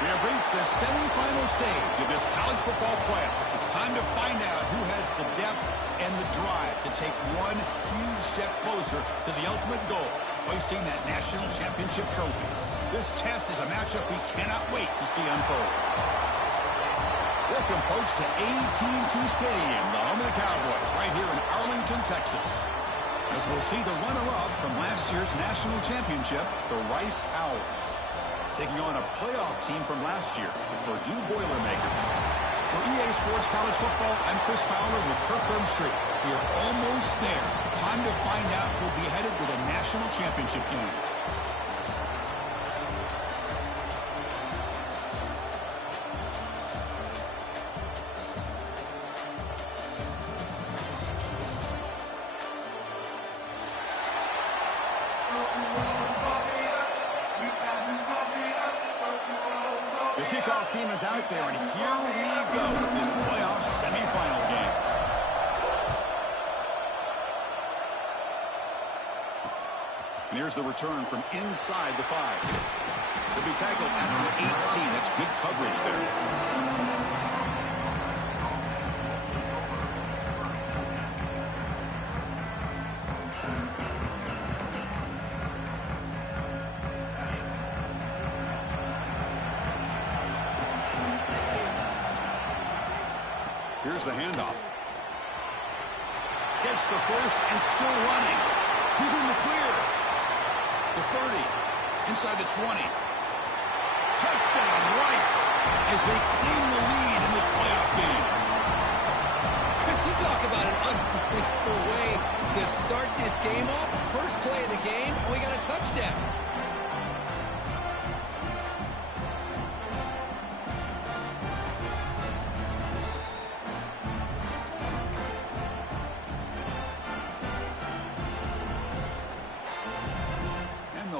We have reached the semifinal stage of this college football playoff. It's time to find out who has the depth and the drive to take one huge step closer to the ultimate goal, hoisting that national championship trophy. This test is a matchup we cannot wait to see unfold. Welcome, folks, to AT&T Stadium, the home of the Cowboys, right here in Arlington, Texas. As we'll see the runner-up from last year's national championship, the Rice Owls, taking on a playoff team from last year, the Purdue Boilermakers. For EA Sports College Football, I'm Chris Fowler with Kirk Herbstreit. We are almost there. Time to find out who'll be headed to the national championship game. The kickoff team is out there, and here we go with this playoff semifinal game. And here's the return from inside the 5. He'll be tackled at the 18. That's good coverage there. Here's the handoff. Gets the first and still running. He's in the clear. The 30. Inside the 20. Touchdown, Rice, as they claim the lead in this playoff game. Chris, you talk about an unbelievable way to start this game off. First play of the game, we got a touchdown.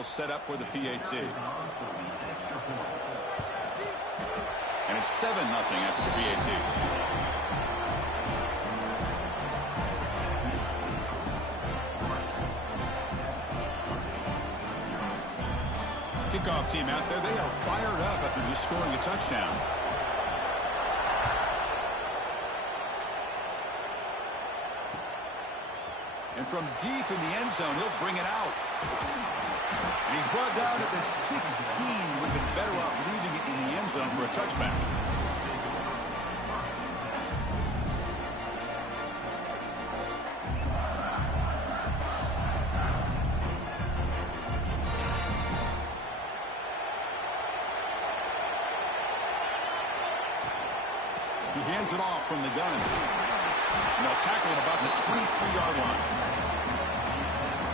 Set up for the PAT. And it's 7-0 after the PAT. Kickoff team out there, they are fired up after just scoring a touchdown. And from deep in the end zone, he'll bring it out. And he's brought down at the 16. Would have been better off leaving it in the end zone for a touchback. He hands it off from the gun. And they'll tackle him about the 23-yard line.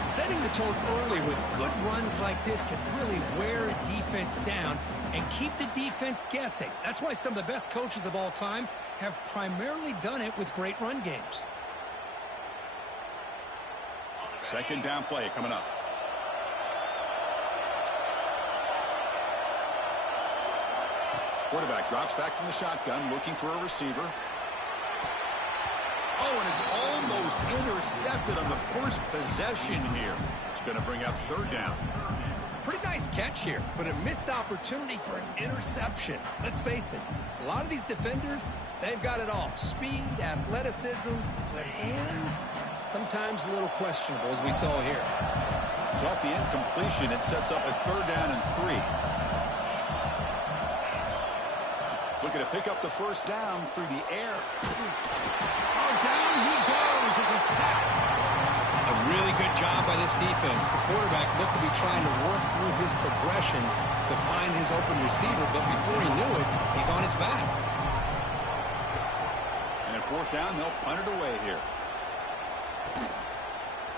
Setting the tone early with good runs like this can really wear a defense down and keep the defense guessing. That's why some of the best coaches of all time have primarily done it with great run games. Second down play coming up. Quarterback drops back from the shotgun, looking for a receiver. Oh, and it's almost intercepted on the first possession here. It's going to bring up third down. Pretty nice catch here, but a missed opportunity for an interception. Let's face it, a lot of these defenders, they've got it all. Speed, athleticism, but hands, sometimes a little questionable, as we saw here. So off the incompletion, it sets up a third down and 3. Looking to pick up the first down through the air. Oh, down he goes. It's a sack. A really good job by this defense. The quarterback looked to be trying to work through his progressions to find his open receiver, but before he knew it, he's on his back. And at fourth down, they'll punt it away here.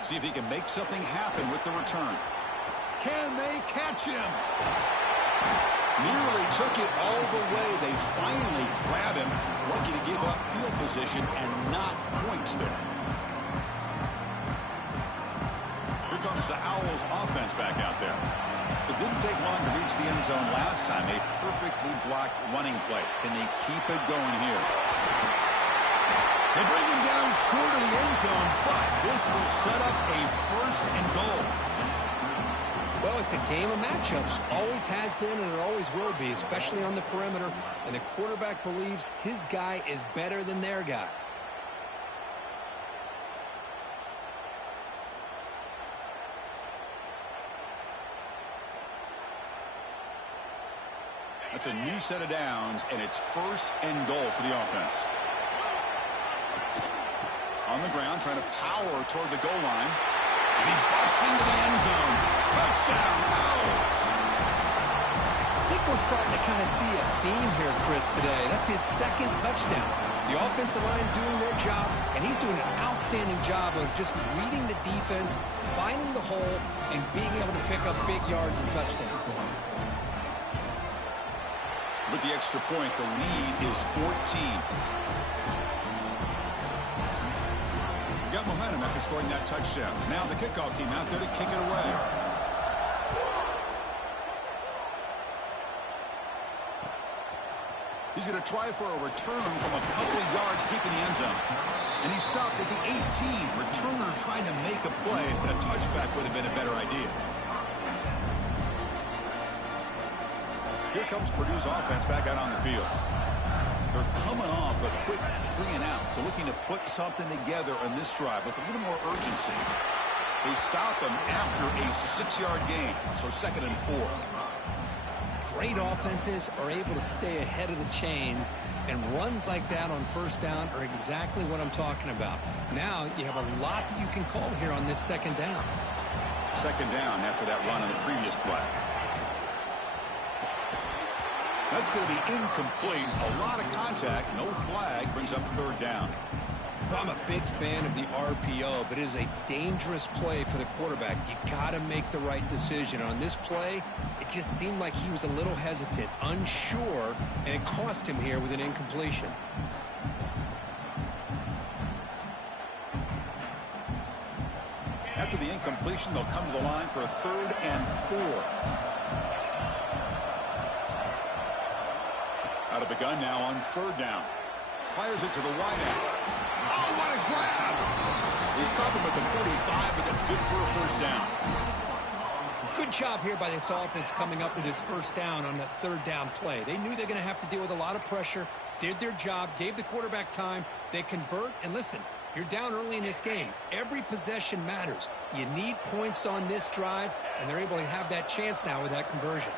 See if he can make something happen with the return. Can they catch him? Nearly took it all the way. They finally grab him. Lucky to give up field position and not points there. Here comes the Owls offense back out there. It didn't take long to reach the end zone last time. A perfectly blocked running play. Can they keep it going here? They bring him down short of the end zone, but this will set up a first and goal. Well, it's a game of matchups. Always has been and it always will be, especially on the perimeter. And the quarterback believes his guy is better than their guy. That's a new set of downs, and it's 1st and goal for the offense. On the ground, trying to power toward the goal line. And he busts into the end zone. Touchdown, Owls! I think we're starting to kind of see a theme here, Chris, today. That's his 2nd touchdown. The offensive line doing their job, and he's doing an outstanding job of just reading the defense, finding the hole, and being able to pick up big yards and touchdowns. With the extra point, the lead is 14. We got momentum after scoring that touchdown. Now the kickoff team out there to kick it away. He's going to try for a return from a couple of yards deep in the end zone. And he stopped at the 18. Returner trying to make a play, but a touchback would have been a better idea. Here comes Purdue's offense back out on the field. They're coming off a quick 3-and-out, so looking to put something together on this drive with a little more urgency. They stop them after a 6-yard gain, so 2nd and 4. Great offenses are able to stay ahead of the chains, and runs like that on 1st down are exactly what I'm talking about. Now you have a lot that you can call here on this 2nd down. 2nd down after that run on the previous play. That's going to be incomplete. A lot of contact. No flag. Brings up 3rd down. I'm a big fan of the RPO, but it is a dangerous play for the quarterback. You got to make the right decision. On this play, it just seemed like he was a little hesitant, unsure, and it cost him here with an incompletion. After the incompletion, they'll come to the line for a 3rd and 4. Out of the gun now on 3rd down. Fires it to the wide end. Oh, what a grab! They stop him at the 45, but that's good for a 1st down. Good job here by this offense coming up with his 1st down on that 3rd down play. They knew they're going to have to deal with a lot of pressure, did their job, gave the quarterback time. They convert, and listen, you're down early in this game. Every possession matters. You need points on this drive, and they're able to have that chance now with that conversion.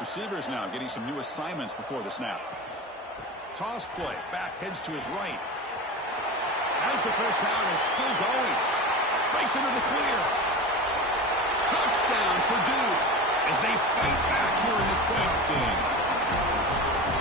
Receivers now getting some new assignments before the snap. Toss play. Back heads to his right. As the 1st down is still going. Breaks into the clear. Touchdown, Purdue, as they fight back here in this playoff game.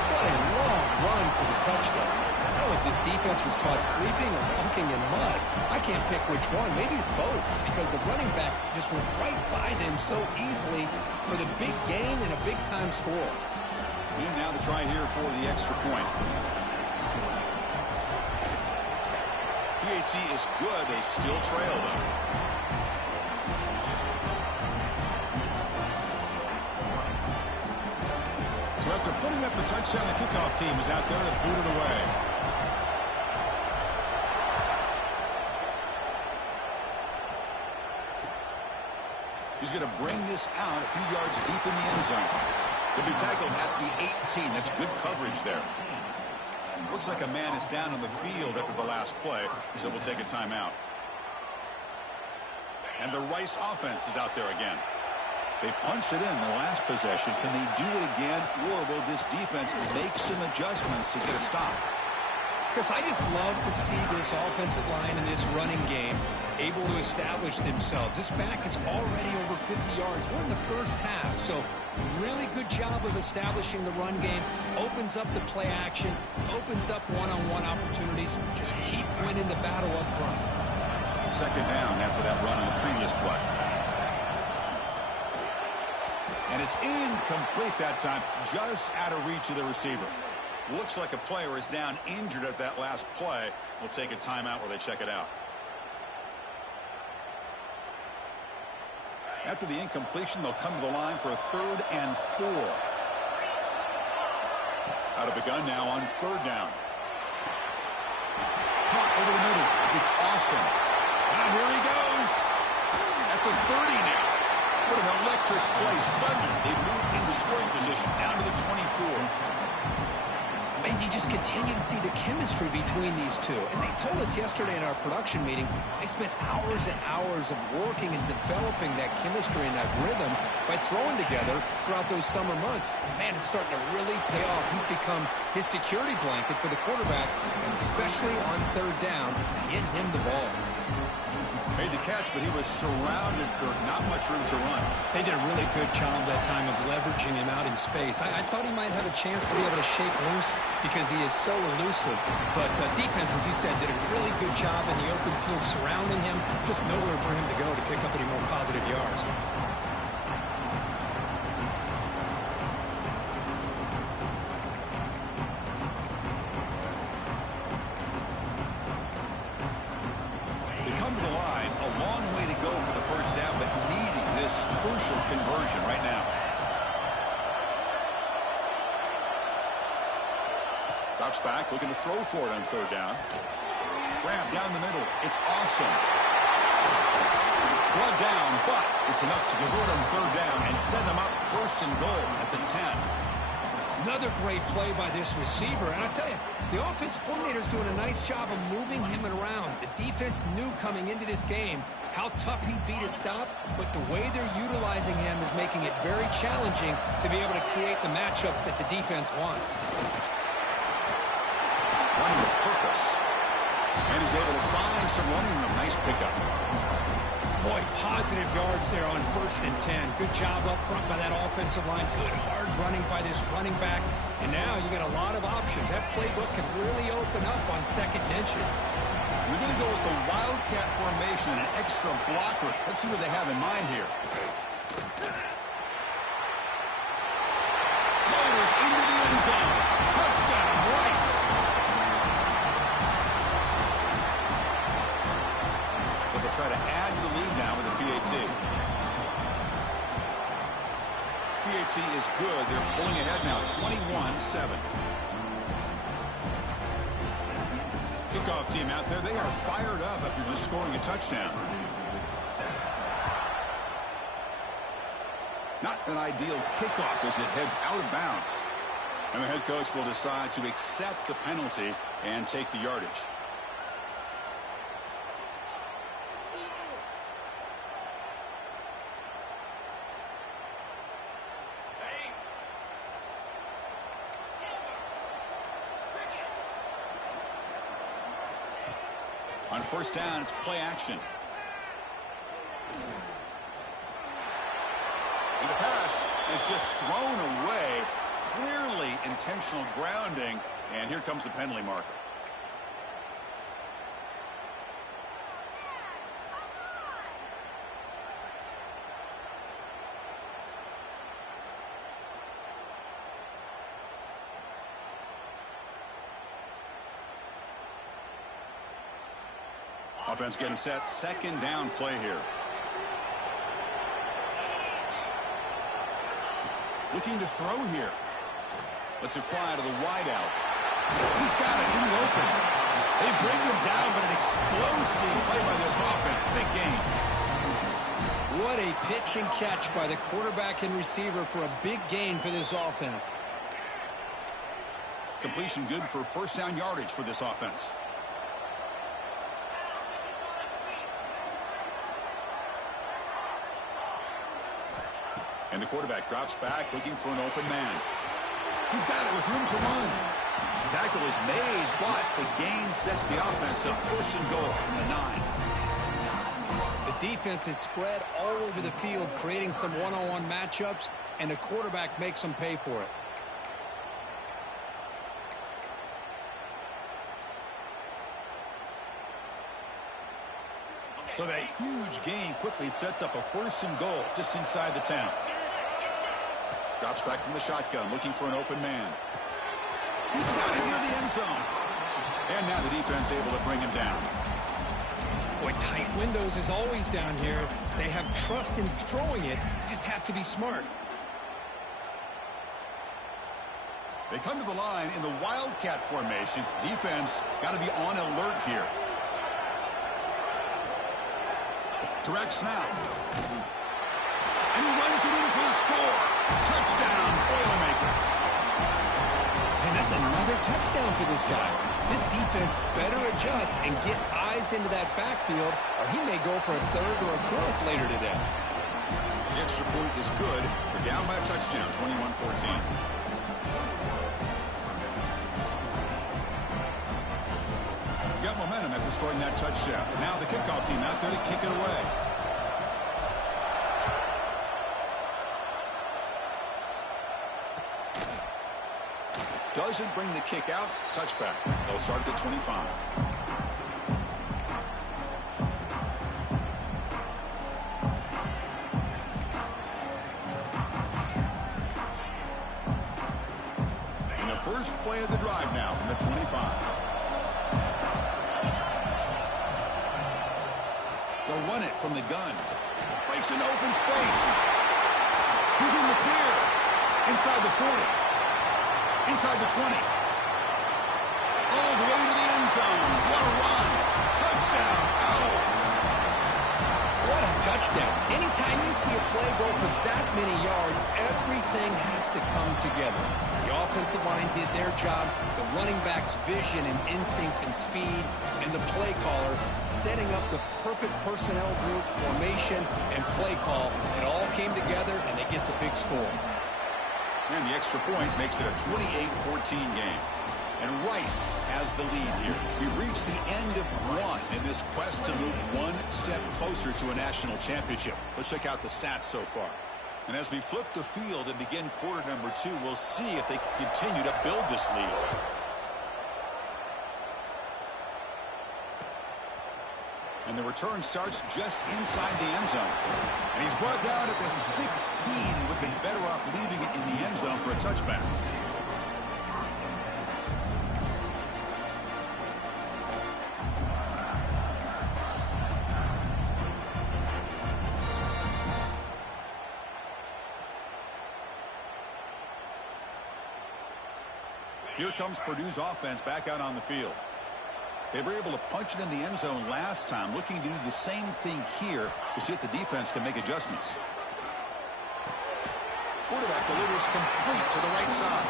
What a long run for the touchdown. I don't know if this defense was caught sleeping or walking in mud. I can't pick which one. Maybe it's both, because the running back just went right by them so easily for the big gain and a big-time score. And now the try here for the extra point. PHC is good. They still trail them. So after putting up the touchdown, the kickoff team is out there to boot it away. He's going to bring this out a few yards deep in the end zone. He'll be tackled at the 18. That's good coverage there. Looks like a man is down on the field after the last play, so we'll take a timeout. And the Rice offense is out there again. They punched it in the last possession. Can they do it again, or will this defense make some adjustments to get a stop? Chris, I just love to see this offensive line and this running game able to establish themselves. This back is already over 50 yards. We're in the 1st half, so really good job of establishing the run game. Opens up the play action, opens up one-on-one opportunities. Just keep winning the battle up front. 2nd down after that run on the previous play. And it's incomplete that time, just out of reach of the receiver. Looks like a player is down injured at that last play. We'll take a timeout while they check it out. After the incompletion, they'll come to the line for a 3rd and 4. Out of the gun now on 3rd down. Caught over the middle. It's awesome. Now here he goes. at the 30 now. What an electric play. Suddenly, they move into scoring position down to the 24. And you just continue to see the chemistry between these two. And they told us yesterday in our production meeting, they spent hours and hours of working and developing that chemistry and that rhythm by throwing together throughout those summer months. And, man, it's starting to really pay off. He's become his security blanket for the quarterback, and especially on third down, get him the ball. Made the catch, but he was surrounded, Kirk. Not much room to run. They did a really good job that time of leveraging him out in space. I thought he might have a chance to be able to shake loose because he is so elusive. But defense, as you said, did a really good job in the open field surrounding him. Just nowhere for him to go to pick up any more positive yards. Crucial conversion right now. Drops back, looking to throw for it on third down. Grab down the middle. It's awesome. Brought down, but it's enough to convert on third down and set them up first and goal at the 10. Another great play by this receiver. And I tell you, the offense coordinator is doing a nice job of moving him around. The defense knew coming into this game how tough he'd be to stop, but the way they're utilizing him is making it very challenging to be able to create the matchups that the defense wants. Running with purpose. And he's able to find some running room. Nice pickup. Boy, positive yards there on 1st and 10. Good job up front by that offensive line. Good hard running by this running back. And now you got a lot of options. That playbook can really open up on second and inches. We're going to go with the Wildcat formation, an extra blocker. Let's see what they have in mind here. Loaders into the end zone. Touchdown, Rice. But they'll try to add to the lead now with a PAT. PAT is good. They're pulling ahead now, 21-7. Kickoff team out there, they are fired up after just scoring a touchdown. Not an ideal kickoff as it heads out of bounds. And the head coach will decide to accept the penalty and take the yardage. On first down, it's play action. And the pass is just thrown away. Clearly intentional grounding. And here comes the penalty marker. Offense getting set. Second down play here. Looking to throw here. Lets it fly to the wideout. He's got it in the open. They bring him down, but an explosive play by this offense. Big gain. What a pitch and catch by the quarterback and receiver for a big gain for this offense. Completion good for first down yardage for this offense. And the quarterback drops back, looking for an open man. He's got it with room to run. Tackle is made, but the gain sets the offense up first and goal from the 9. The defense is spread all over the field, creating some one-on-one matchups, and the quarterback makes them pay for it. So that huge gain quickly sets up a first and goal just inside the 10. Drops back from the shotgun, looking for an open man. He's got it near the end zone. And now the defense able to bring him down. Boy, tight windows is always down here. They have trust in throwing it. You just have to be smart. They come to the line in the Wildcat formation. Defense got to be on alert here. Direct snap. And he runs it in for the score. Touchdown, Boilermakers. And that's another touchdown for this guy. This defense better adjust and get eyes into that backfield, or he may go for a third or a fourth later today. The extra point is good. We're down by a touchdown, 21-14. Got momentum after scoring that touchdown. Now the kickoff team out there to kick it away. Doesn't bring the kick out. Touchback. They'll start at the 25. And the first play of the drive now from the 25. They'll run it from the gun. Breaks an open space. He's in the clear. Inside the 40. Inside the 20. All the way to the end zone. What a run. Touchdown, Owls. What a touchdown. Anytime you see a play go for that many yards, everything has to come together. The offensive line did their job, the running back's vision and instincts and speed, and the play caller setting up the perfect personnel group, formation, and play call. It all came together, and they get the big score. And the extra point makes it a 28-14 game. And Rice has the lead here. We've reached the end of one in this quest to move one step closer to a national championship. Let's check out the stats so far. And as we flip the field and begin quarter number 2, we'll see if they can continue to build this lead. And the return starts just inside the end zone. And he's brought down at the 16. Would have been better off leaving it in the end zone for a touchback. Here comes Purdue's offense back out on the field. They were able to punch it in the end zone last time, looking to do the same thing here to see if the defense can make adjustments. Quarterback delivers complete to the right side.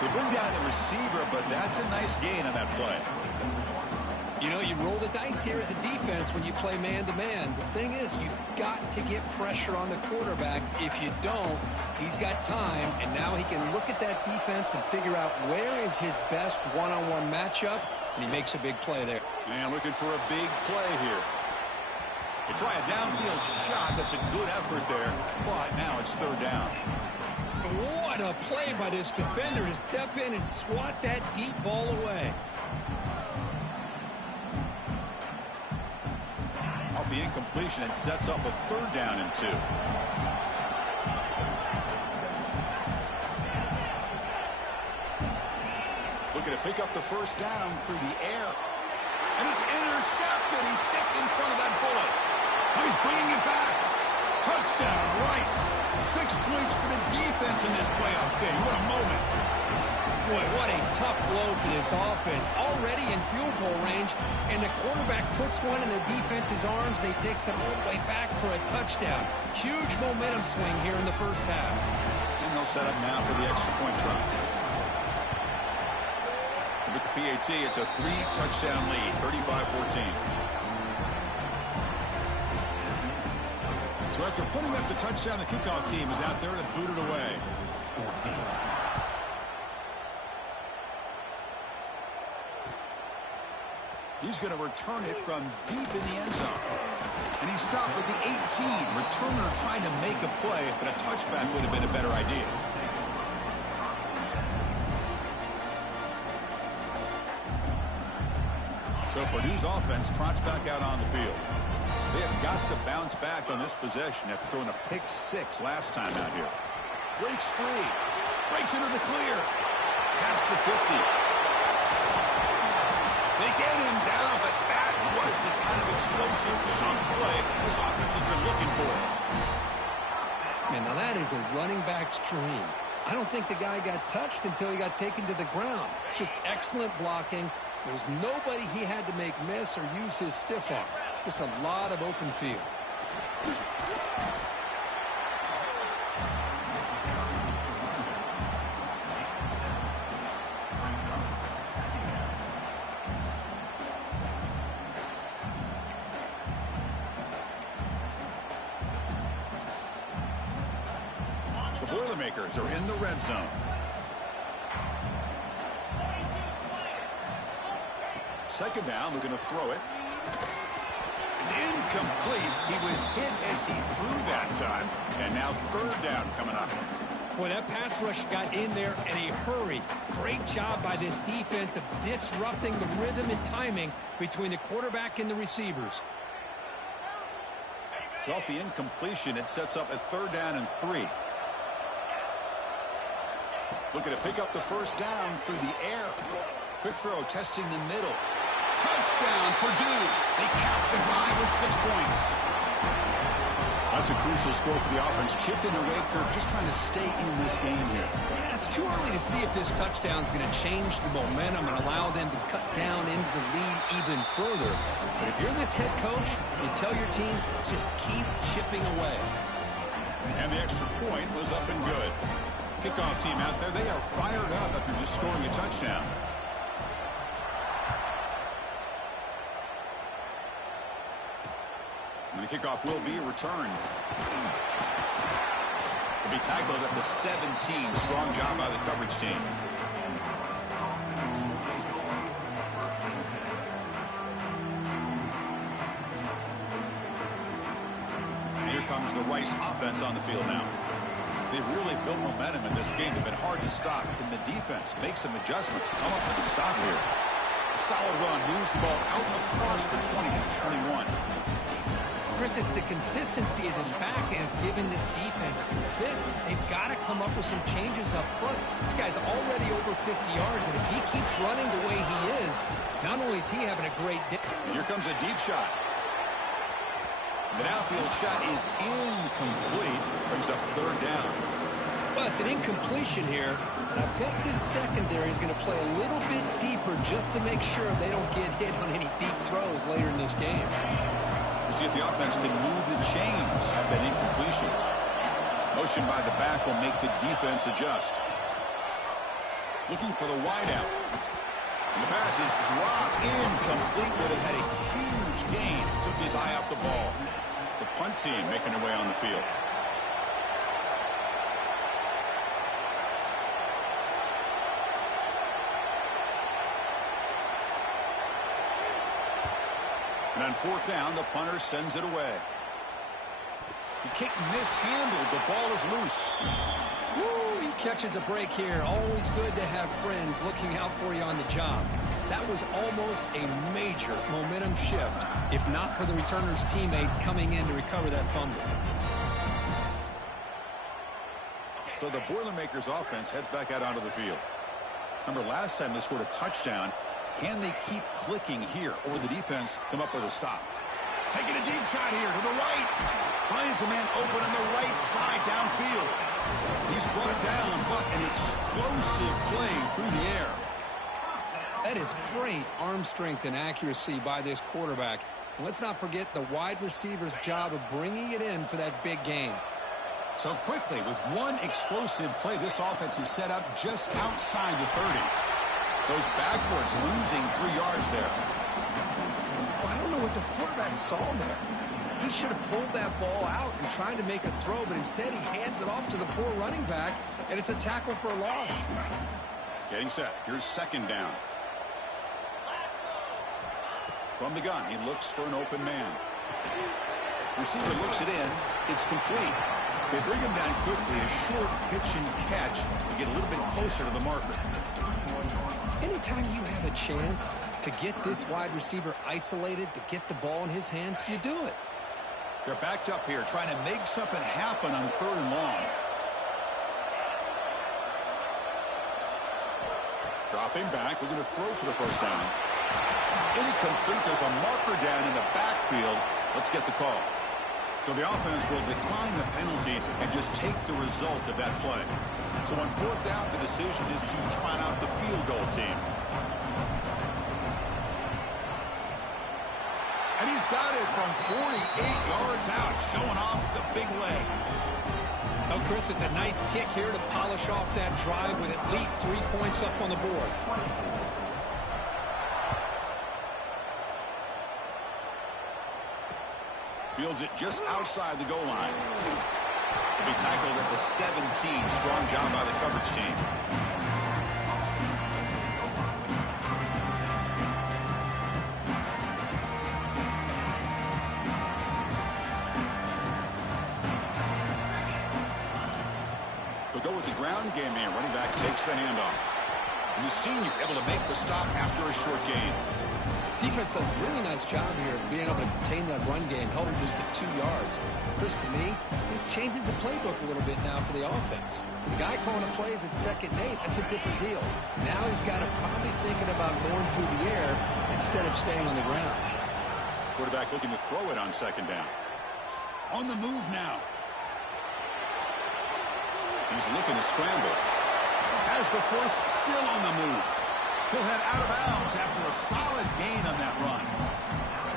They bring down the receiver, but that's a nice gain on that play. You know, you roll the dice here as a defense when you play man-to-man. The thing is, you've got to get pressure on the quarterback. If you don't, he's got time, and now he can look at that defense and figure out where is his best one-on-one matchup, and he makes a big play there. And looking for a big play here. They try a downfield shot. That's a good effort there, but now it's third down. What a play by this defender to step in and swat that deep ball away. Off the incompletion, it sets up a third down and 2. Looking to pick up the first down through the air. And it's intercepted. He stepped in front of that bullet. He's bringing it back. Touchdown, Rice. 6 points for the defense in this playoff game. What a moment. Boy, what a tough blow for this offense. Already in field goal range, and the quarterback puts one in the defense's arms. They takes it all the way back for a touchdown. Huge momentum swing here in the first half. And they'll set up now for the extra point try. With the PAT, it's a 3-touchdown lead, 35-14. So after putting up the touchdown, the kickoff team is out there to boot it away. 14. He's going to return it from deep in the end zone. And he stopped with the 18. Returner trying to make a play, but a touchback would have been a better idea. So Purdue's offense trots back out on the field. They have got to bounce back on this possession after throwing a pick 6 last time out here. Breaks free. Breaks into the clear. Past the 50. They get him down, but that was the kind of explosive chunk play this offense has been looking for. Man, now that is a running back's dream. I don't think the guy got touched until he got taken to the ground. It's just excellent blocking. There's nobody he had to make miss or use his stiff arm. Just a lot of open field. The Boilermakers are in the red zone. Second down, we're going to throw it. It's incomplete. He was hit as he threw that time. And now third down coming up. Boy, that pass rush got in there in a hurry. Great job by this defense of disrupting the rhythm and timing between the quarterback and the receivers. So off the incompletion, it sets up a third down and 3. Looking to pick up the first down through the air. Quick throw, testing the middle. Touchdown, Purdue. They cap the drive with 6 points. That's a crucial score for the offense. Chipping away, Kirk, just trying to stay in this game here. Yeah, it's too early to see if this touchdown is going to change the momentum and allow them to cut down into the lead even further. But if you're this head coach, you tell your team, let's just keep chipping away. And the extra point was up and good. Kickoff team out there, they are fired up after just scoring a touchdown. And the kickoff will be a return. Will be tackled at the 17. Strong job by the coverage team. And here comes the Rice offense on the field now. They've really built momentum in this game. They've been hard to stop. Can the defense make some adjustments? Come up with a stop here. A solid run. Moves the ball out across the 20 to 21. Chris, it's the consistency of this pack is giving this defense fits. They've got to come up with some changes up front. This guy's already over 50 yards, and if he keeps running the way he is, not only is he having a great day. Here comes a deep shot. The downfield shot is incomplete. Brings up third down. Well, it's an incompletion here, but I bet this secondary is going to play a little bit deeper just to make sure they don't get hit on any deep throws later in this game. We'll see if the offense can move the chains of that incompletion. Motion by the back will make the defense adjust. Looking for the wideout. And the pass is dropped incomplete, but it had a huge gain. Took his eye off the ball. The punt team making their way on the field. And on fourth down, the punter sends it away. The kick mishandled. The ball is loose. Woo, he catches a break here. Always good to have friends looking out for you on the job. That was almost a major momentum shift, if not for the returner's teammate coming in to recover that fumble. So the Boilermakers offense heads back out onto the field. Remember, last time they scored a touchdown. Can they keep clicking here, or the defense come up with a stop? Taking a deep shot here to the right. Finds a man open on the right side downfield. He's brought down, but an explosive play through the air. That is great arm strength and accuracy by this quarterback. And let's not forget the wide receiver's job of bringing it in for that big game. So quickly, with one explosive play, this offense is set up just outside the 30. Goes backwards, losing 3 yards there. Well, I don't know what the quarterback saw there. He should have pulled that ball out and tried to make a throw, but instead he hands it off to the poor running back, and it's a tackle for a loss. Getting set. Here's second down. From the gun, he looks for an open man. Receiver looks it in. It's complete. They bring him down quickly. A short pitch and catch to get a little bit closer to the marker. Anytime you have a chance to get this wide receiver isolated, to get the ball in his hands, you do it. They're backed up here, trying to make something happen on third and long. Dropping back, we're going to throw for the first down. Incomplete. There's a marker down in the backfield. Let's get the call. So the offense will decline the penalty and just take the result of that play. So on fourth down, the decision is to trot out the field goal team. And he's got it from 48 yards out, showing off the big leg. Oh, Chris, it's a nice kick here to polish off that drive with at least 3 points up on the board. Fields it just outside the goal line. He tackled at the 17. Strong job by the coverage team. They'll go with the ground game here. Running back takes the handoff. And the senior able to make the stop after a short gain. Defense does a really nice job here of being able to contain that run game, held him just at 2 yards. Chris, to me, this changes the playbook a little bit now for the offense. The guy calling the plays at 2nd and 8, that's a different deal. Now he's got to probably thinking about going through the air instead of staying on the ground. Quarterback looking to throw it on 2nd down. On the move now. He's looking to scramble. Has the first, still on the move. He'll head out of bounds after a solid gain on that run.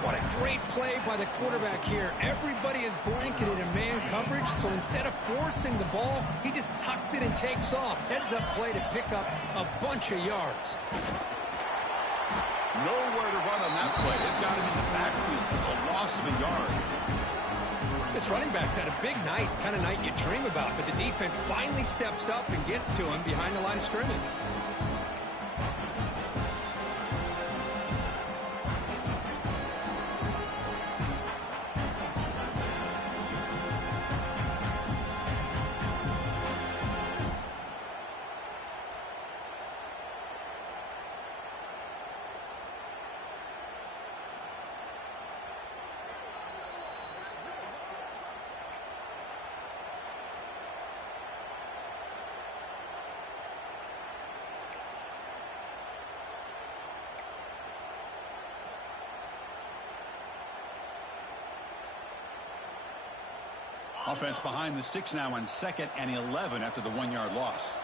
What a great play by the quarterback here. Everybody is blanketed in man coverage, so instead of forcing the ball, he just tucks it and takes off. Heads-up play to pick up a bunch of yards. Nowhere to run on that play. They've got him in the backfield. It's a loss of a yard. This running back's had a big night, kind of night you dream about, but the defense finally steps up and gets to him behind the line of scrimmage. Offense behind the 6 now on 2nd and 11 after the 1-yard loss.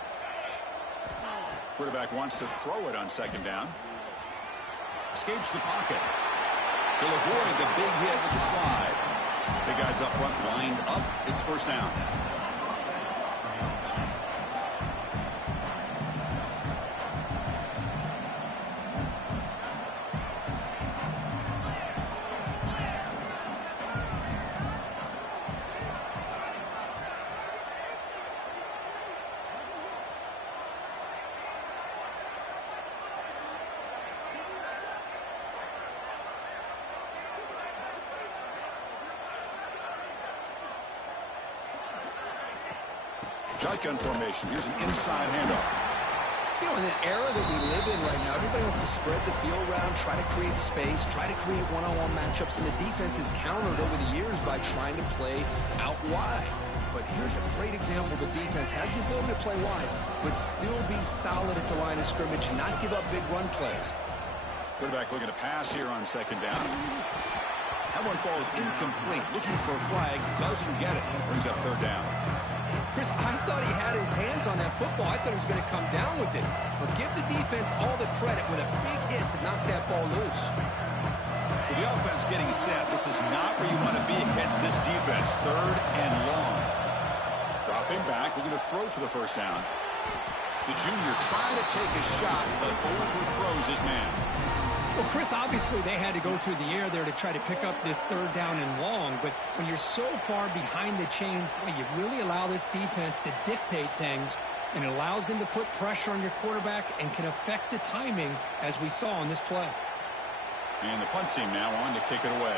Quarterback wants to throw it on 2nd down. Escapes the pocket. He'll avoid the big hit with the slide. Big guys up front lined up. It's 1st down. Shotgun formation. Here's an inside handoff. You know, in an era that we live in right now, everybody wants to spread the field around, try to create space, try to create one-on-one matchups, and the defense is countered over the years by trying to play out wide. But here's a great example. The defense has the ability to play wide, but still be solid at the line of scrimmage and not give up big run plays. Quarterback looking to pass here on 2nd down. That one falls incomplete. Looking for a flag. Doesn't get it. Brings up 3rd down. Chris, I thought he had his hands on that football. I thought he was going to come down with it. But give the defense all the credit with a big hit to knock that ball loose. So the offense getting set. This is not where you want to be against this defense. 3rd and long. Dropping back, looking to throw for the 1st down. The junior trying to take a shot, but overthrows his man. Well, Chris, obviously they had to go through the air there to try to pick up this 3rd down and long, but when you're so far behind the chains, boy, you really allow this defense to dictate things, and it allows them to put pressure on your quarterback and can affect the timing, as we saw on this play. And the punt team now on to kick it away.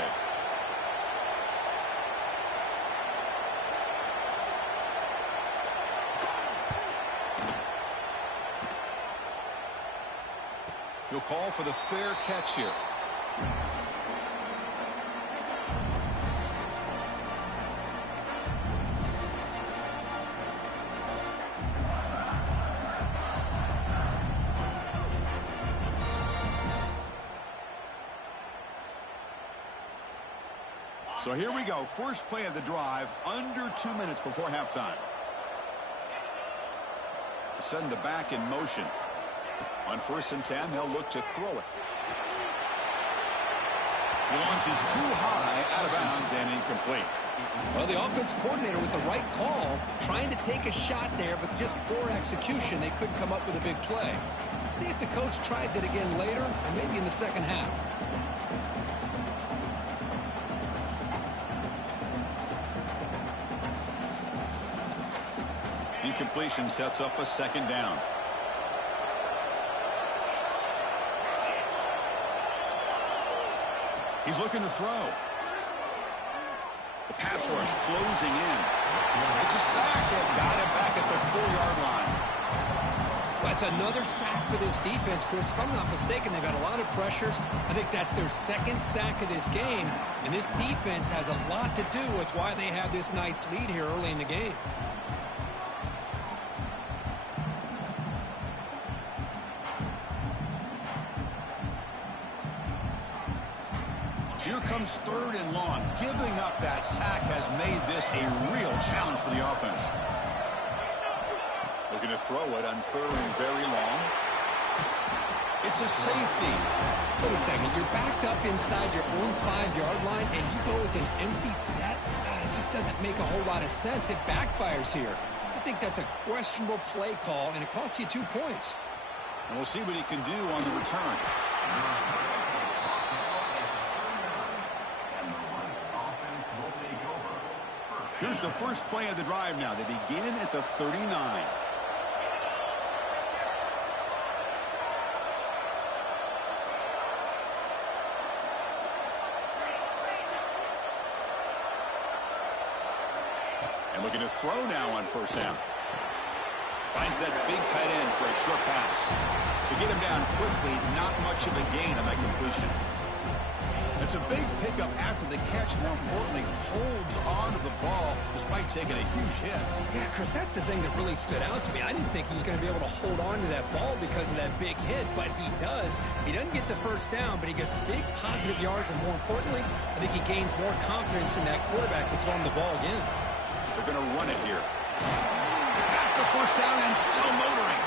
He'll call for the fair catch here. So here we go. First play of the drive, under 2 minutes before halftime. Send the back in motion. On 1st and 10, they'll look to throw it. He launches too high, out of bounds, and incomplete. Well, the offense coordinator with the right call, trying to take a shot there, but just poor execution. They couldn't come up with a big play. Let's see if the coach tries it again later, or maybe in the second half. Incompletion sets up a second down. He's looking to throw. The pass rush closing in. It's a sack. They got him back at the 4-yard line. Well, that's another sack for this defense, Chris. If I'm not mistaken, they've had a lot of pressures. I think that's their second sack of this game. And this defense has a lot to do with why they have this nice lead here early in the game. Here comes 3rd and long. Giving up that sack has made this a real challenge for the offense. Looking to throw it on 3rd and very long. It's a safety. Wait a second. You're backed up inside your own 5-yard line, and you go with an empty set? It just doesn't make a whole lot of sense. It backfires here. I think that's a questionable play call, and it costs you 2 points. And we'll see what he can do on the return. Here's the first play of the drive now. They begin at the 39. And looking to throw now on 1st down. Finds that big tight end for a short pass. They get him down quickly. Not much of a gain on that completion. It's a big pickup after the catch. More importantly, holds on to the ball despite taking a huge hit. Yeah, Chris, that's the thing that really stood out to me. I didn't think he was going to be able to hold on to that ball because of that big hit, but he does. He doesn't get the 1st down, but he gets big positive yards, and more importantly, I think he gains more confidence in that quarterback to throw him the ball again. They're going to run it here. Back the 1st down and still motoring.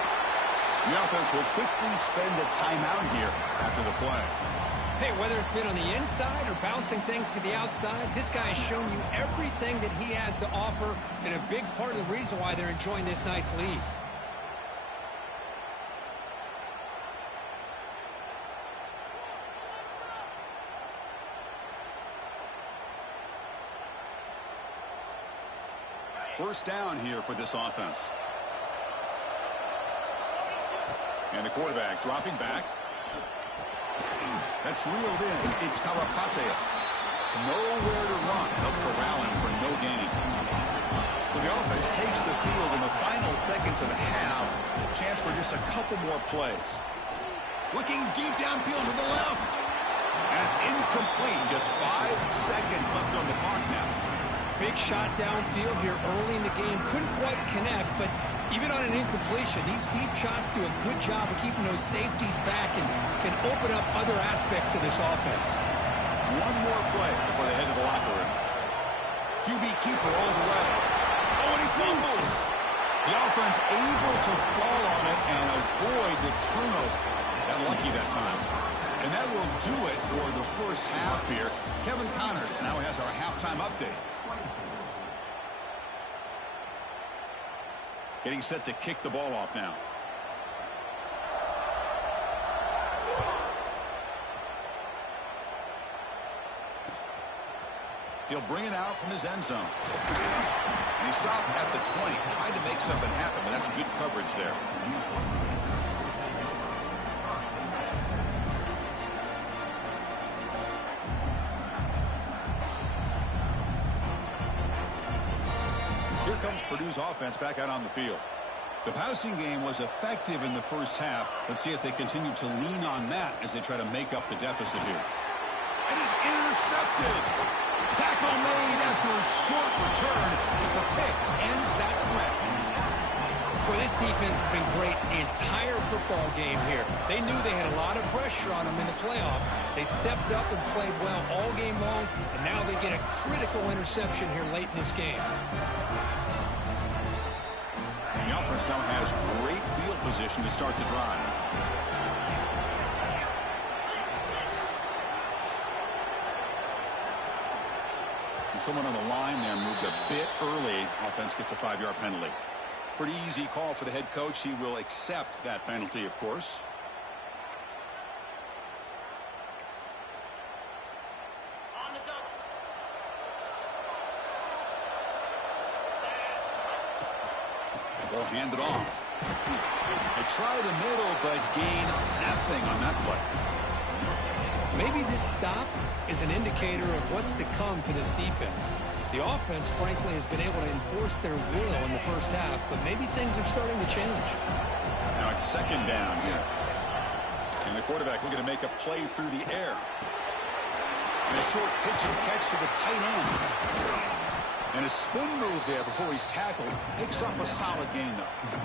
The offense will quickly spend a timeout here after the play. Hey, whether it's been on the inside or bouncing things to the outside, this guy has shown you everything that he has to offer, and a big part of the reason why they're enjoying this nice lead. First down here for this offense. And the quarterback dropping back. That's reeled in. It's Karapatsias. Nowhere to run. They'll corral him for no gain. So the offense takes the field in the final seconds of the half. Chance for just a couple more plays. Looking deep downfield to the left. And it's incomplete. Just 5 seconds left on the clock now. Big shot downfield here early in the game. Couldn't quite connect, but even on an incompletion, these deep shots do a good job of keeping those safeties back and can open up other aspects of this offense. One more play before they head to the locker room. QB keeper all the way. Oh, and he fumbles. The offense able to fall on it and avoid the turnover. Got lucky that time. And that will do it for the first half here. Kevin Connors now has our halftime update. Getting set to kick the ball off now. He'll bring it out from his end zone. And he stopped at the 20. Tried to make something happen, but that's good coverage there. Here comes Purdue's offense back out on the field. The passing game was effective in the first half. Let's see if they continue to lean on that as they try to make up the deficit here. And he's intercepted. Tackle made after a short return, but the pick ends that threat. Well, this defense has been great the entire football game here. They knew they had a lot of pressure on them in the playoff. They stepped up and played well all game long, and now they get a critical interception here late in this game. The offense now has great field position to start the drive. Someone on the line there moved a bit early. Offense gets a 5-yard penalty. Pretty easy call for the head coach. He will accept that penalty, of course. They'll hand it off. They try the middle, but gain nothing on that play. Maybe this stop is an indicator of what's to come for this defense. The offense, frankly, has been able to enforce their will in the first half, but maybe things are starting to change. Now it's second down here. And the quarterback looking to make a play through the air. And a short pitch and catch to the tight end. And a spin move there before he's tackled. Picks up a solid gain, though.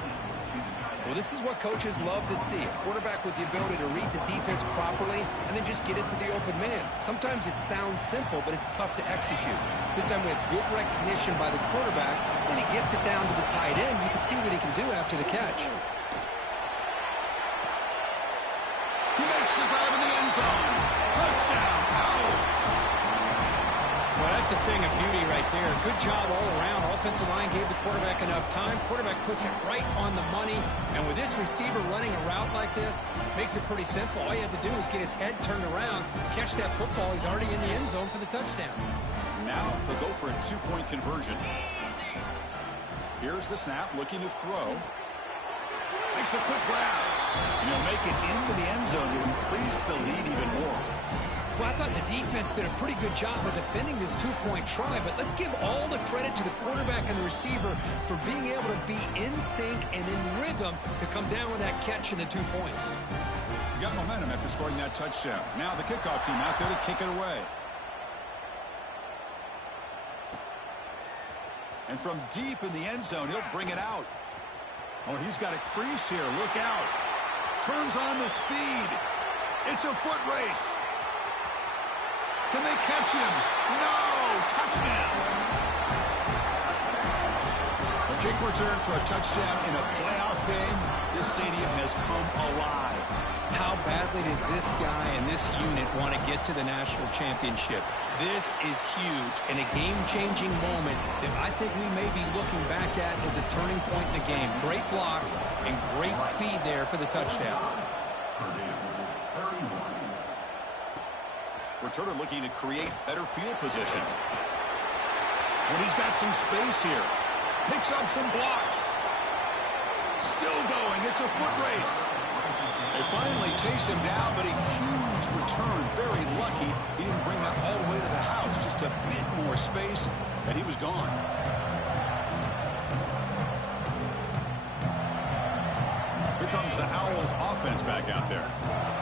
Well, this is what coaches love to see. A quarterback with the ability to read the defense properly and then just get it to the open man. Sometimes it sounds simple, but it's tough to execute. This time we have good recognition by the quarterback. Then he gets it down to the tight end. You can see what he can do after the catch. He makes the grab in the end zone. Touchdown, Owls. Well, that's a thing of beauty right there. Good job all around. Offensive line gave the quarterback enough time. Quarterback puts it right on the money. And with this receiver running a route like this, makes it pretty simple. All you have to do is get his head turned around, catch that football. He's already in the end zone for the touchdown. Now they'll go for a 2-point conversion. Here's the snap, looking to throw. Makes a quick grab. And he'll make it into the end zone to increase the lead even more. Well, I thought the defense did a pretty good job of defending this 2-point try, but let's give all the credit to the quarterback and the receiver for being able to be in sync and in rhythm to come down with that catch and the 2 points. You got momentum after scoring that touchdown. Now the kickoff team out there to kick it away. And from deep in the end zone, he'll bring it out. Oh, he's got a crease here. Look out. Turns on the speed. It's a foot race. Can they catch him? No! Touchdown! A kick return for a touchdown in a playoff game. This stadium has come alive. How badly does this guy and this unit want to get to the national championship? This is huge and a game-changing moment that I think we may be looking back at as a turning point in the game. Great blocks and great speed there for the touchdown. Returner looking to create better field position. And he's got some space here. Picks up some blocks. Still going. It's a foot race. They finally chase him down, but a huge return. Very lucky he didn't bring that all the way to the house. Just a bit more space, and he was gone. Here comes the Owls offense back out there.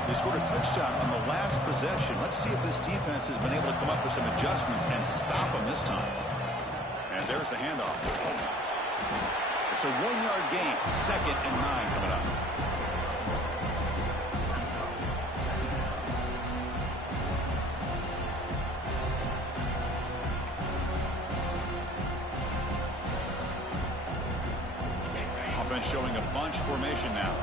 They scored a touchdown on the last possession. Let's see if this defense has been able to come up with some adjustments and stop them this time. And there's the handoff. It's a 1-yard gain. 2nd and 9 coming up. Offense showing a bunch formation now.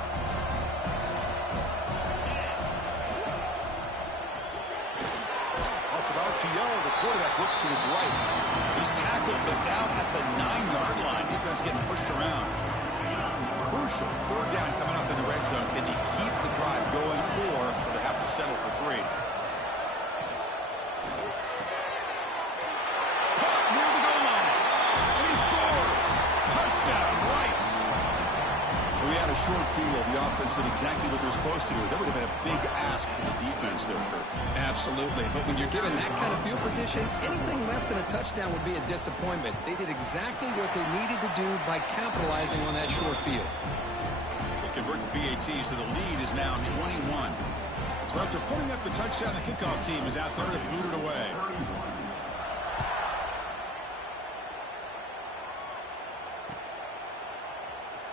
The quarterback looks to his right. He's tackled, but down at the 9-yard line. Defense getting pushed around. Crucial 3rd down coming up in the red zone. Can he keep the drive going, or will they have to settle for 3? Caught near the goal line, and he scores. Touchdown, Rice. We had a short field. The offense did exactly what they're supposed to do. That would have been a big ask for the defense there, Kurt. Absolutely. But when you're given that kind of field position, anything less than a touchdown would be a disappointment. They did exactly what they needed to do by capitalizing on that short field. They convert to PAT, so the lead is now 21. So after putting up the touchdown, the kickoff team is out there to boot it away.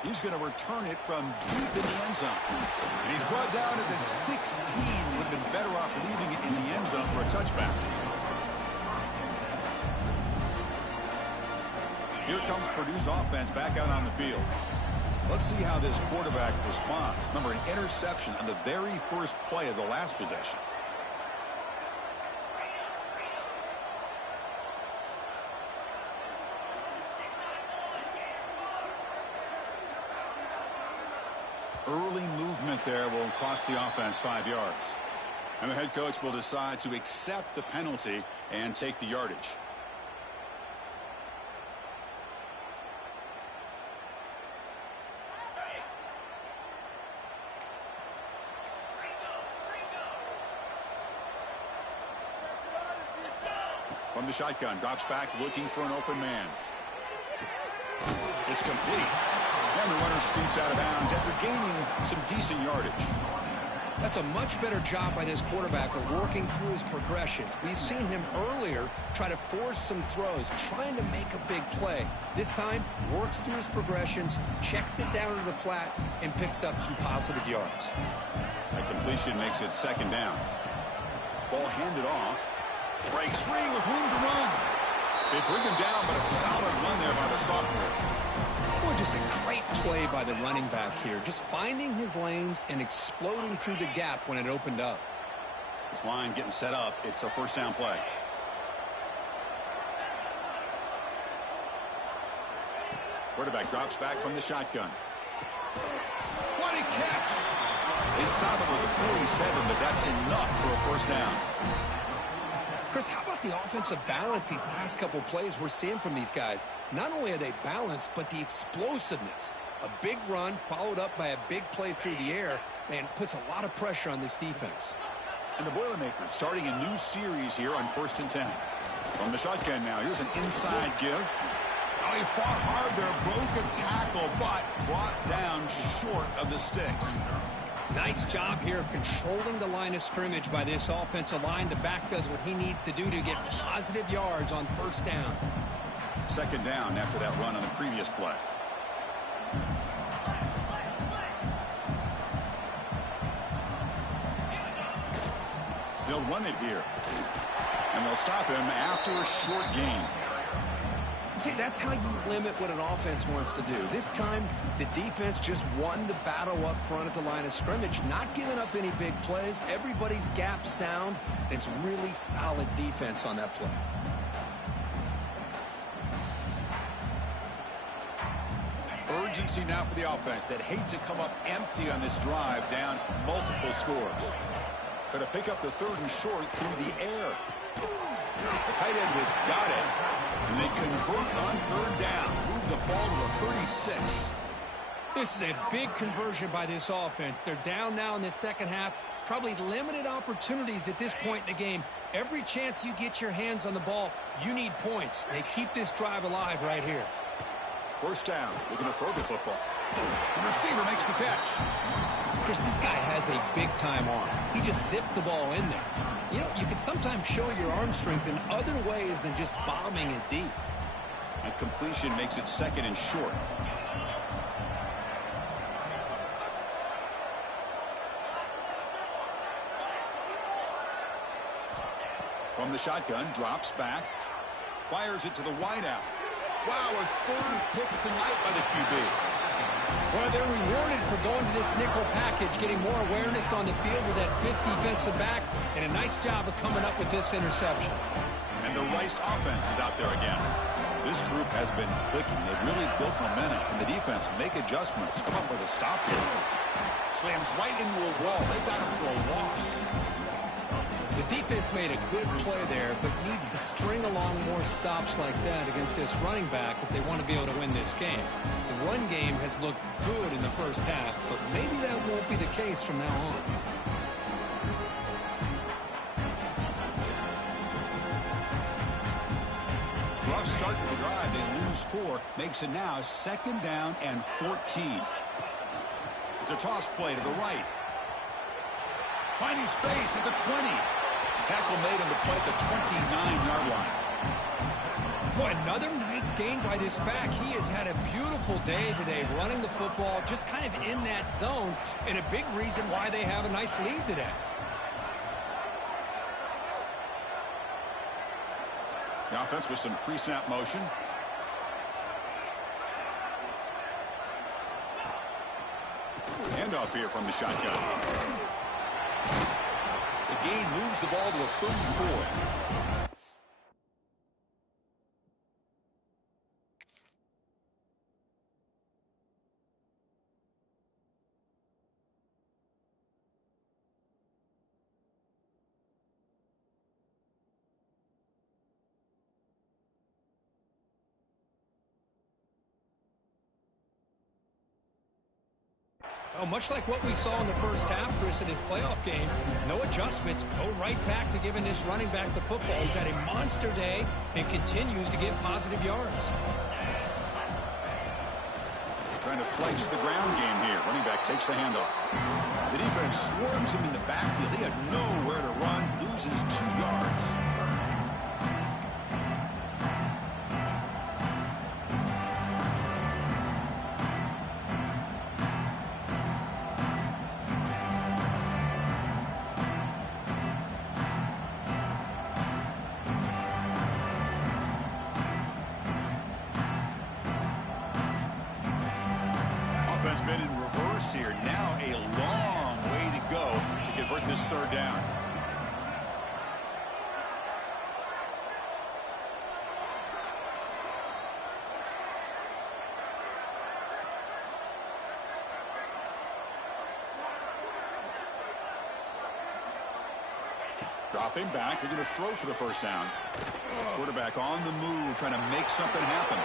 He's going to return it from deep in the end zone. And he's brought down to the 16. Would have been better off leaving it in the end zone for a touchback. Here comes Purdue's offense back out on the field. Let's see how this quarterback responds. Remember, an interception on the very first play of the last possession. early movement there will cost the offense 5 yards. And the head coach will decide to accept the penalty and take the yardage. From the shotgun, drops back looking for an open man. It's complete. And the runner scoots out of bounds after gaining some decent yardage. That's a much better job by this quarterback of working through his progressions. We've seen him earlier try to force some throws, trying to make a big play. This time, works through his progressions, checks it down to the flat, and picks up some positive yards. That completion makes it second down. Ball handed off. Breaks free with room to run. They bring him down, but a solid run there by the sophomore. Boy, just a great play by the running back here. Just finding his lanes and exploding through the gap when it opened up. This line getting set up. It's a first down play. Quarterback drops back from the shotgun. What a catch! They stop him with a 47, but that's enough for a first down. Chris, how about the offensive balance these last couple plays we're seeing from these guys? Not only are they balanced, but the explosiveness. A big run followed up by a big play through the air, and puts a lot of pressure on this defense. And the Boilermakers starting a new series here on 1st and 10. From the shotgun now, here's an inside give. Oh, he fought hard there, broke a tackle, but brought down short of the sticks. Nice job here of controlling the line of scrimmage by this offensive line. The back does what he needs to do to get positive yards on first down. Second down after that run on the previous play. They'll run it here. And they'll stop him after a short gain. See, that's how you limit what an offense wants to do. This time, the defense just won the battle up front at the line of scrimmage, not giving up any big plays. Everybody's gap sound. It's really solid defense on that play. Urgency now for the offense that hate to come up empty on this drive, down multiple scores. Going to pick up the 3rd and short through the air. The tight end has got it. And they convert on 3rd down. Move the ball to the 36. This is a big conversion by this offense. They're down now in the second half. Probably limited opportunities at this point in the game. Every chance you get your hands on the ball, you need points. They keep this drive alive right here. First down. Looking to throw the football. The receiver makes the catch. Chris, this guy has a big-time arm. He just zipped the ball in there. You know, you can sometimes show your arm strength in other ways than just bombing it deep. And completion makes it 2nd and short. From the shotgun, drops back. Fires it to the wideout. Wow, a 3rd pick tonight by the QB. Well, they're rewarded for going to this nickel package, getting more awareness on the field with that 5th defensive back, and a nice job of coming up with this interception. And the Rice offense is out there again. This group has been clicking. They've really built momentum, and the defense make adjustments. Come up with a stop here. Slams right into a wall. They've got him for a loss. The defense made a good play there, but needs to string along more stops like that against this running back if they want to be able to win this game. The run game has looked good in the first half, but maybe that won't be the case from now on. Rough start to the drive. They lose 4. Makes it now 2nd down and 14. It's a toss play to the right. Finding space at the 20. Tackle made on the play at the 29-yard line. Boy, another nice gain by this back. He has had a beautiful day today running the football, just kind of in that zone, and a big reason why they have a nice lead today. The offense with some pre-snap motion. Handoff here from the shotgun. The gain moves the ball to the 34. Oh, much like what we saw in the first half, Chris, in his playoff game, no adjustments, go right back to giving this running back the football. He's had a monster day and continues to get positive yards. Trying to flex the ground game here. Running back takes the handoff. The defense swarms him in the backfield. He had nowhere to run, loses 2 yards. Offense been in reverse here. Now a long way to go to convert this 3rd down. Dropping back, they're going to throw for the 1st down. Quarterback on the move, trying to make something happen.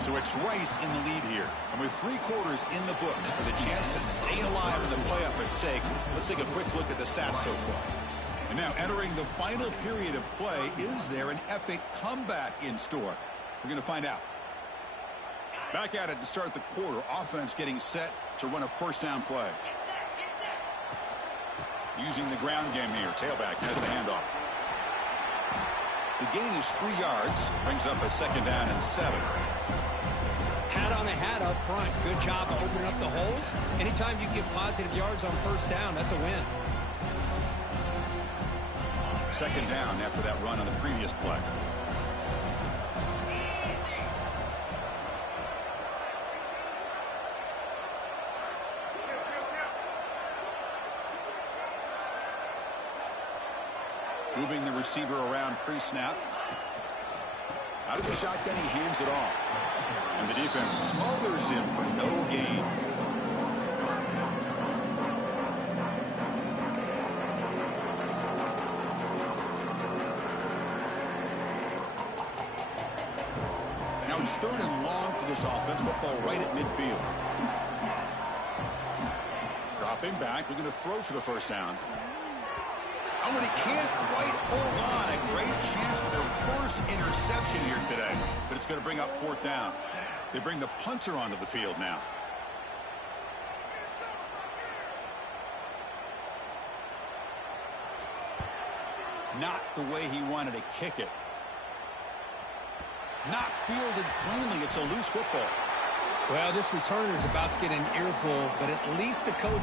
So it's Rice in the lead here. And with 3 quarters in the books with a chance to stay alive in the playoff at stake, let's take a quick look at the stats so far. And now entering the final period of play, is there an epic comeback in store? We're going to find out. Back at it to start the quarter. Offense getting set to run a 1st down play. Using the ground game here. Tailback has the handoff. The gain is 3 yards. Brings up a 2nd down and 7. Hat on a hat up front. Good job of opening up the holes. Anytime you can get positive yards on 1st down, that's a win. 2nd down after that run on the previous play. Moving the receiver around pre-snap. Out of the shotgun, he hands it off. And the defense smothers him for no gain. Now it's 3rd and long for this offense. Football right at midfield. Dropping back. They're going to throw for the 1st down. Oh, and he can't quite hold on. A great chance for their 1st interception here today. But it's going to bring up 4th down. They bring the punter onto the field now. Not the way he wanted to kick it. Not fielded cleanly. It's a loose football. Well, this returner is about to get an earful, but at least a coach.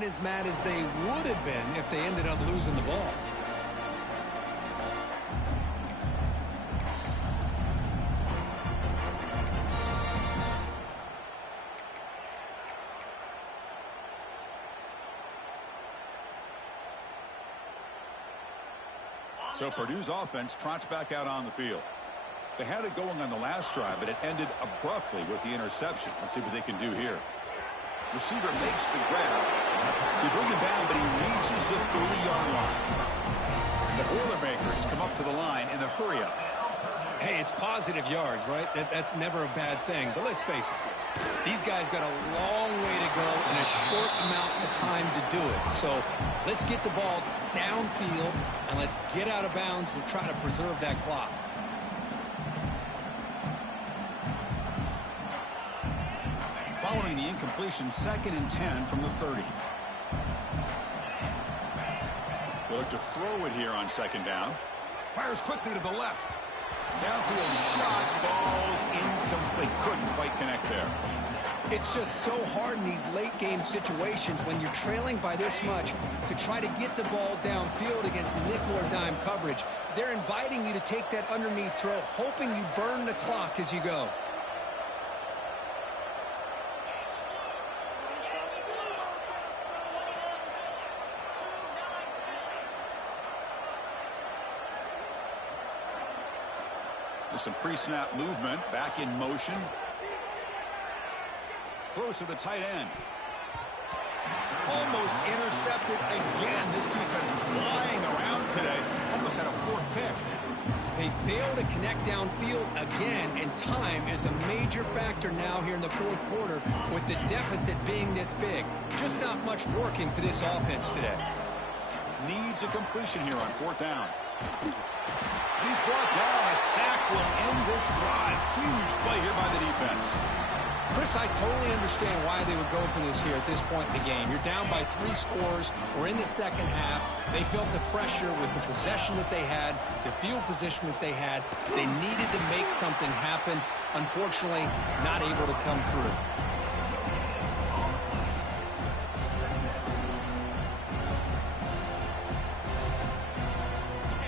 As mad as they would have been if they ended up losing the ball. So Purdue's offense trots back out on the field. They had it going on the last drive, but it ended abruptly with the interception. Let's see what they can do here. Receiver makes the grab. They bring him down, but he reaches the 30-yard line. And the Boilermakers come up to the line in the hurry-up. Hey, it's positive yards, right? That's never a bad thing. But let's face it, Chris. These guys got a long way to go in a short amount of time to do it. So let's get the ball downfield, and let's get out of bounds to try to preserve that clock. Following the incompletion, 2nd and 10 from the 30. They look to throw it here on 2nd down. Fires quickly to the left. Downfield shot, falls incomplete. Couldn't quite connect there. It's just so hard in these late game situations when you're trailing by this much to try to get the ball downfield against nickel or dime coverage. They're inviting you to take that underneath throw, hoping you burn the clock as you go. There's some pre-snap movement. Back in motion. Throws to the tight end. Almost intercepted again. This defense flying around today. Almost had a fourth pick. They fail to connect downfield again, and time is a major factor now here in the fourth quarter with the deficit being this big. Just not much working for this offense today. Needs a completion here on fourth down. And he's brought down. A sack will end this drive. Huge play here by the defense. Chris, I totally understand why they would go for this here at this point in the game. You're down by 3 scores. We're in the second half. They felt the pressure with the possession that they had, the field position that they had. They needed to make something happen. Unfortunately, not able to come through.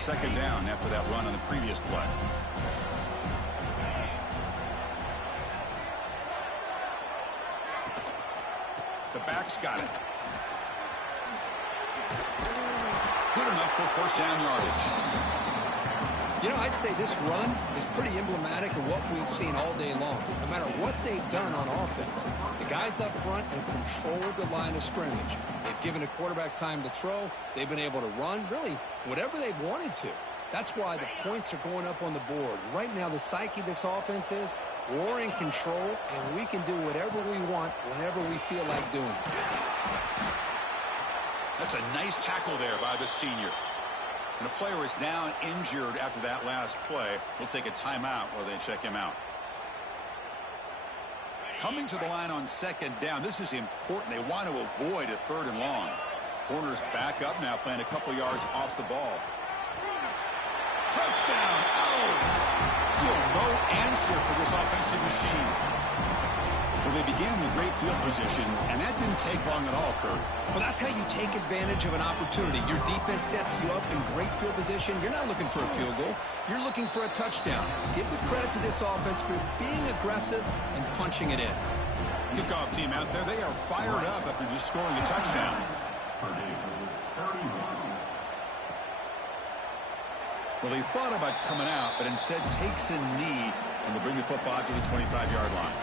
Second down after that run on the previous play. The back's got it. Good enough for first down yardage. You know, I'd say this run is pretty emblematic of what we've seen all day long. No matter what they've done on offense, the guys up front have controlled the line of scrimmage. They've given a quarterback time to throw. They've been able to run, really, whatever they've wanted to. That's why the points are going up on the board. Right now, the psyche of this offense is we're in control, and we can do whatever we want whenever we feel like doing it. That's a nice tackle there by the senior. And a player is down injured after that last play. We'll take a timeout while they check him out. Coming to the line on second down. This is important. They want to avoid a third and long. Corners back up now, playing a couple yards off the ball. Touchdown, Owls! Still no answer for this offensive machine. Well, they began with great field position, and that didn't take long at all, Kirk. Well, that's how you take advantage of an opportunity. Your defense sets you up in great field position. You're not looking for a field goal. You're looking for a touchdown. Give the credit to this offense for being aggressive and punching it in. Kickoff team out there, they are fired up after just scoring a touchdown. Well, he thought about coming out, but instead takes a knee and will bring the football to the 25-yard line.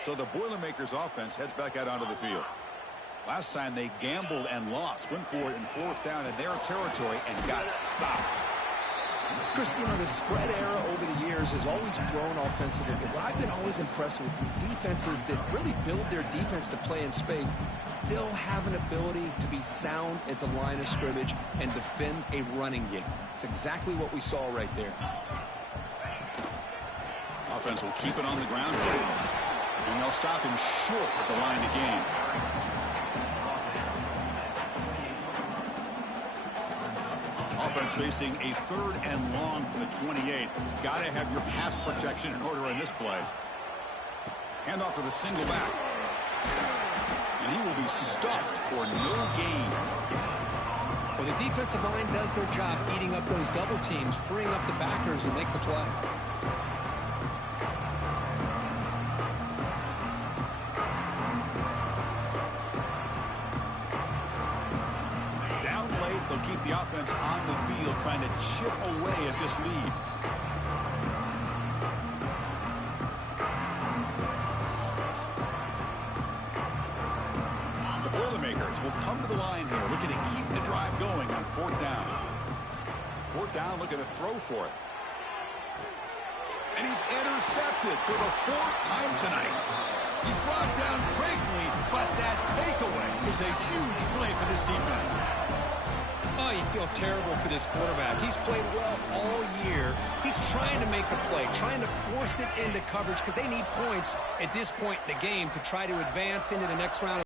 So the Boilermakers offense heads back out onto the field. Last time they gambled and lost, went for it in fourth down in their territory and got stopped. Chris, you know, the spread era over the years has always grown offensively, but what I've been always impressed with defenses that really build their defense to play in space still have an ability to be sound at the line of scrimmage and defend a running game. It's exactly what we saw right there. Offense will keep it on the ground, and they'll stop him short at the line of game. Offense facing a third and long from the 28. Got to have your pass protection in order in this play. Hand off to the single back. And he will be stuffed for no gain. Well, the defensive line does their job eating up those double teams, freeing up the backers and make the play. They'll keep the offense on the field, trying to chip away at this lead. The Boilermakers will come to the line here, looking to keep the drive going on fourth down. Fourth down, looking to throw for it. And he's intercepted for the fourth time tonight. He's brought down quickly, but that takeaway is a huge play for this defense. Oh, you feel terrible for this quarterback. He's played well all year. He's trying to make a play, trying to force it into coverage because they need points at this point in the game to try to advance into the next round.